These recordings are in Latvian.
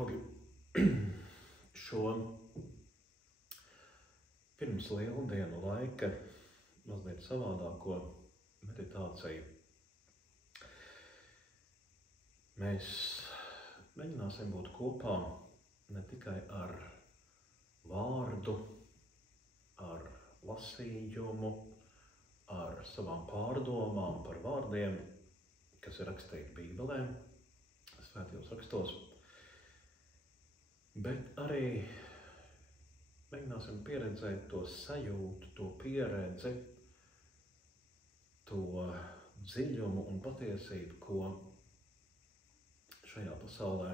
draugi, šo pirms lieldienu laika mazliet savādāko meditāciju mēs mēģināsim būt kopā ne tikai ar vārdu, ar lasījumu, ar savām pārdomām par vārdiem, kas ir rakstīti Bībelē, svētajos rakstos, bet arī mēģināsim pieredzēt to sajūtu, to pieredzi, to dziļumu un patiesību, ko šajā pasaulē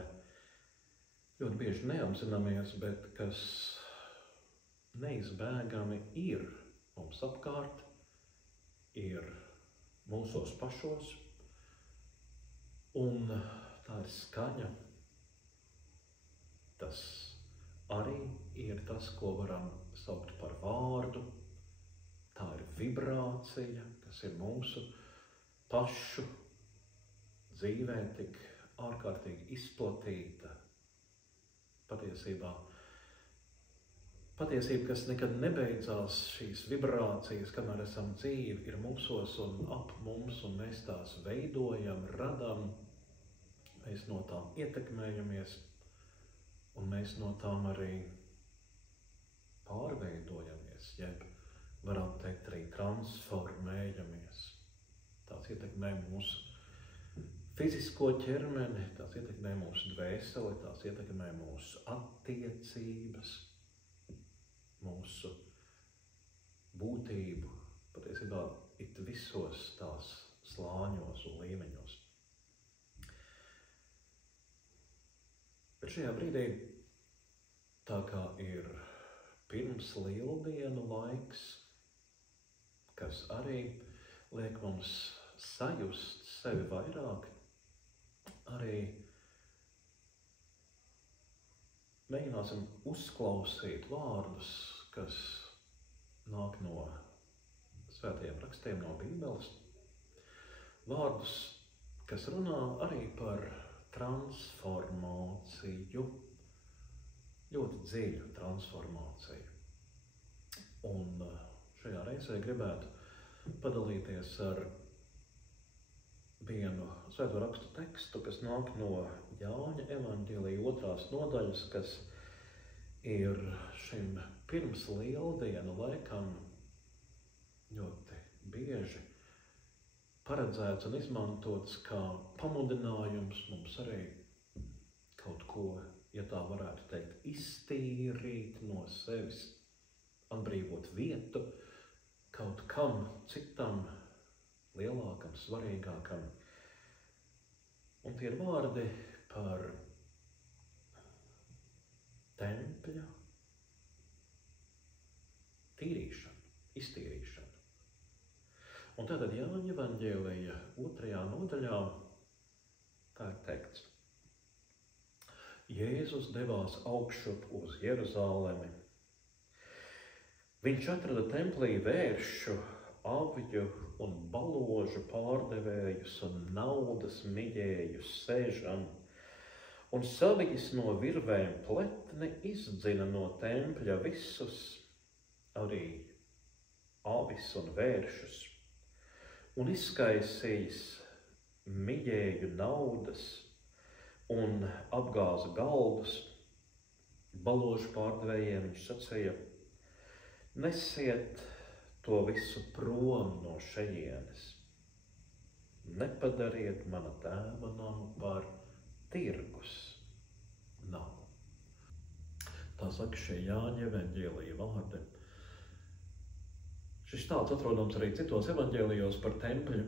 ļoti bieži neapzināmies, bet kas neizbēgami ir mums apkārt, ir mūsos pašos, un tā ir skaņa. Tas arī ir tas, ko varam saukt par vārdu. Tā ir vibrācija, kas ir mūsu pašu dzīvē tik ārkārtīgi izplatīta. Patiesība, kas nekad nebeidzās, šīs vibrācijas, kamēr esam dzīvi, ir mūsos un ap mums, un mēs tās veidojam, radam, mēs no tām ietekmējamies, un mēs no tām arī pārveidojamies, jeb varam teikt arī transformējamies. Tās ietekmē mūsu fizisko ķermeni, tās ietekmē mūsu dvēseli, tās ietekmē mūsu attiecības, mūsu būtību, patiesībā it visos tās slāņos un līmeņos. Bet šajā brīdī, tā kā ir pirms lieldienu laiks, kas arī liek mums sajust sevi vairāk, arī mēģināsim uzklausīt vārdus, kas nāk no svētajiem rakstiem, no Bībeles. Vārdus, kas runā arī par transformāciju, ļoti dziļu transformāciju. Un šajā reizē gribētu padalīties ar vienu svēto rakstu tekstu, kas nāk no Jāņa evaņģēlija 2. nodaļas, kas ir šim pirms lieldienu laikam ļoti bieži paredzēts un izmantots kā pamudinājums mums arī kaut ko, ja tā varētu teikt, iztīrīt no sevis, atbrīvot vietu kaut kam citam, lielākam, svarīgākam. Un tie ir vārdi par tempļa tīrīšanu, iztīrīšanu. Un tātad Jāņa evaņģēlija 2. nodaļā tā ir teikts: Jēzus devās augšup uz Jeruzalemi. Viņš atrada templī vēršu, avju un baložu pārdevējus un naudas miģējus sēžam, un saviģis no virvēm pletni izdzina no tempļa visus, arī avis un vēršus, un izskaisījis miģēju naudas un apgāza galdus. Baložu pārdevējiem viņš sacīja: nesiet to visu prom no šejienes. Nepadariet mana tēva namu par tirgus namu. Tā saka šie Jāņa evaņģēlija vārdi. Šis stāsts atrodams arī citos evaņģēlijos par tempļa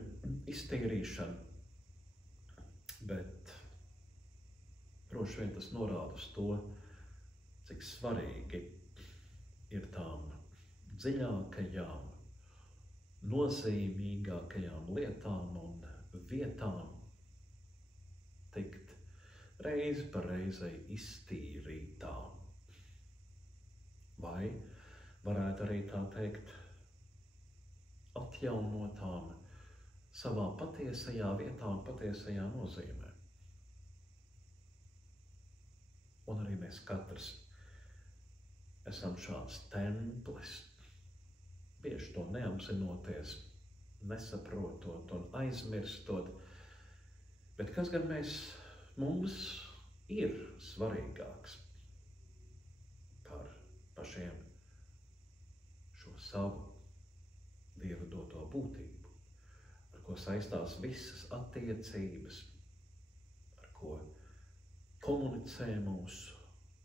iztīrīšanu, bet droši vien tas norāda uz to, cik svarīgi ir tām dziļākajām, nozīmīgākajām lietām un vietām tikt reizi pa reizei iztīrītām. Vai varētu arī tā teikt, atjaunotām savā patiesajā vietā un patiesajā nozīmē. Un arī mēs katrs esam šāds templis, bieži to neapzinoties, nesaprotot un aizmirstot. Bet kas gan mums ir svarīgāks par pašiem šo savu Dieva doto būtību, ar ko saistās visas attiecības, ar ko komunicē mūsu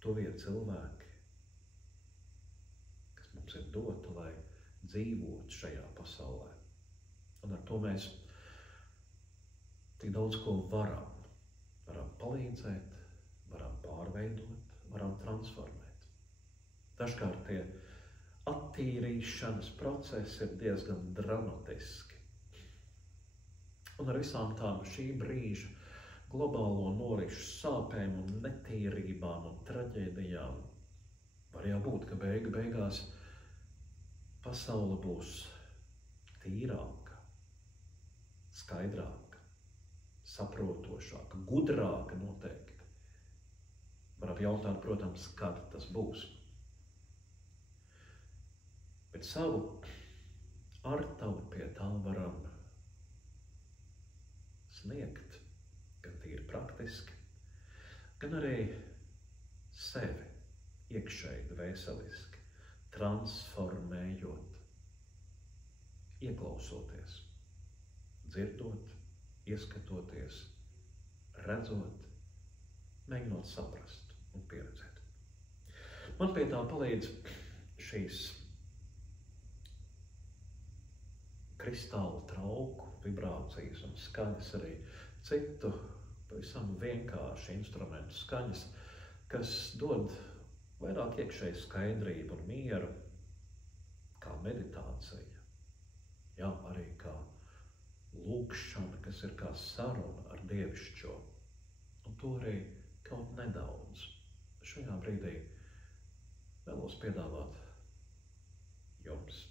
tuvie cilvēki, kas mums ir dota, lai dzīvotu šajā pasaulē. Un ar to mēs tik daudz ko varam palīdzēt, varam pārveidot, varam transformēt. Dažkārt tie attīrīšanas procesi ir diezgan dramatiski. Un ar visām tām šī brīža globālo norišu sāpēm un netīrībām un traģēdijām var jau būt, ka beigās pasaule būs tīrāka, skaidrāka, saprotošāka, gudrāka noteikti. Varam jautāt, protams, kad tas būs. Bet savu artavu pie tā varam sniegt, gan tīri praktiski, gan arī sevi iekšēji dvēseliski, transformējot, ieklausoties, dzirdot, ieskatoties, redzot, mēģinot saprast un pieredzēt. Man pie tā palīdz šīs kristāla trauku, vibrācijas un skaņas, arī citu pavisam vienkārši instrumentu skaņas, kas dod vairāk iekšēju skaidrību un mieru, kā meditācija, jā, arī kā lūkšana, kas ir kā saruna ar dievišķo. Un to arī kaut nedaudz šajā brīdī vēlos piedāvāt jums.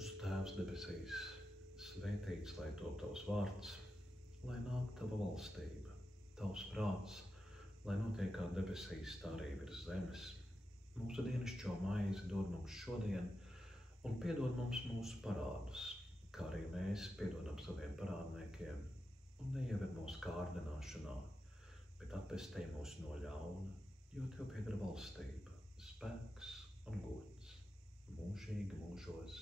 Mūsu Tēvs debesīs, svētīts lai top tavs vārds, lai nāk tava valstība, tavs prāts, lai notiek kā debesīs, tā arī virs zemes. Mūsu dienascho maizi dod mums šodien, un piedod mums mūsu parādus, kā arī mēs piedodam saviem parādniekiem, un neieved mūsu kārdināšanā, bet atpestī mūs no ļauna, jo Tev pieder valstība, spēks un gods mūžīgi mūžos.